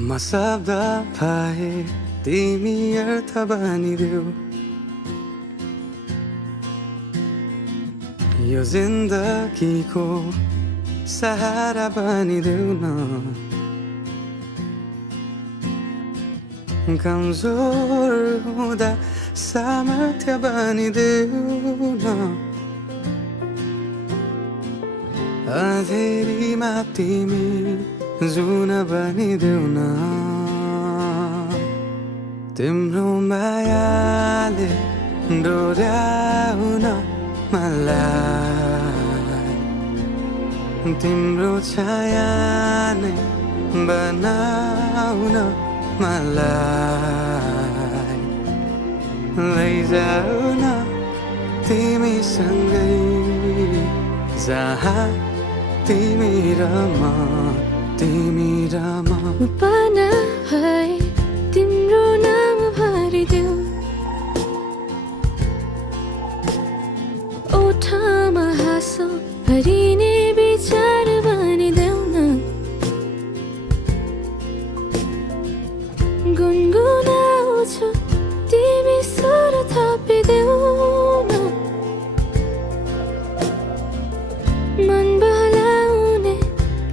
म शब्द पाए तिमी अर्थ बनिदेऊ यो जिन्दगीको सहारा बनिदेऊ न कमजोर हुँदा सामर्थ्य बनिदेऊ न अँधेरीमा तिमी जुन बनिदेऊ न तिम्रो मायाले डोर्याउन मलाई तिम्रो छाया नै बनाउन मलाई लैजाऊ न तिमीसँगै जहाँ तिमी र म पाना भए तिम्रो नाम भरिदेऊ ओठमा हाँसो भरिने विचार बनिदेऊ न गुनगुनाउँछु तिमी स्वर थपिदेऊ न मन बहलाउने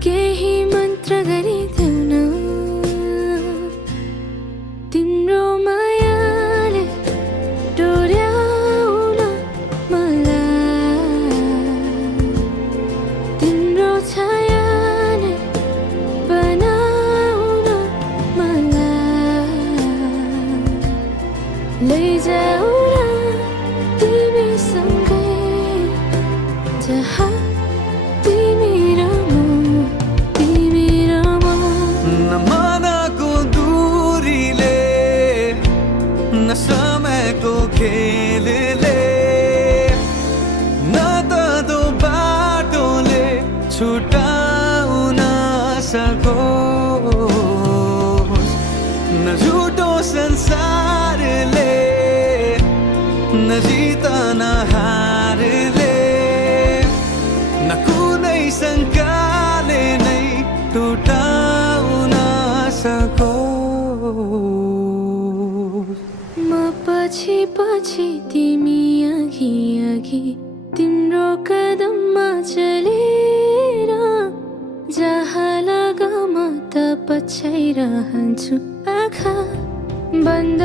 केही मन्त्र गरिदेऊ न तिम्रो मायाले डोर्याउन मलाई तिम्रो छाया नै बनाउन मलाई लैजाऊ न तिमीसँगै जहाँ तिमी र म नमनको दूरीले न समयको खेलले न त दो बाटोले छुटाउन सकोस् न झुटो संसारले न जित न हारले न कुनै शङ्काले नै टुटाउन सकोस् म पछि पछि तिमी अघि अघि तिम्रो कदममा चलेर जहाँ लग म त पछ्याइरहन्छु आँखा बन्द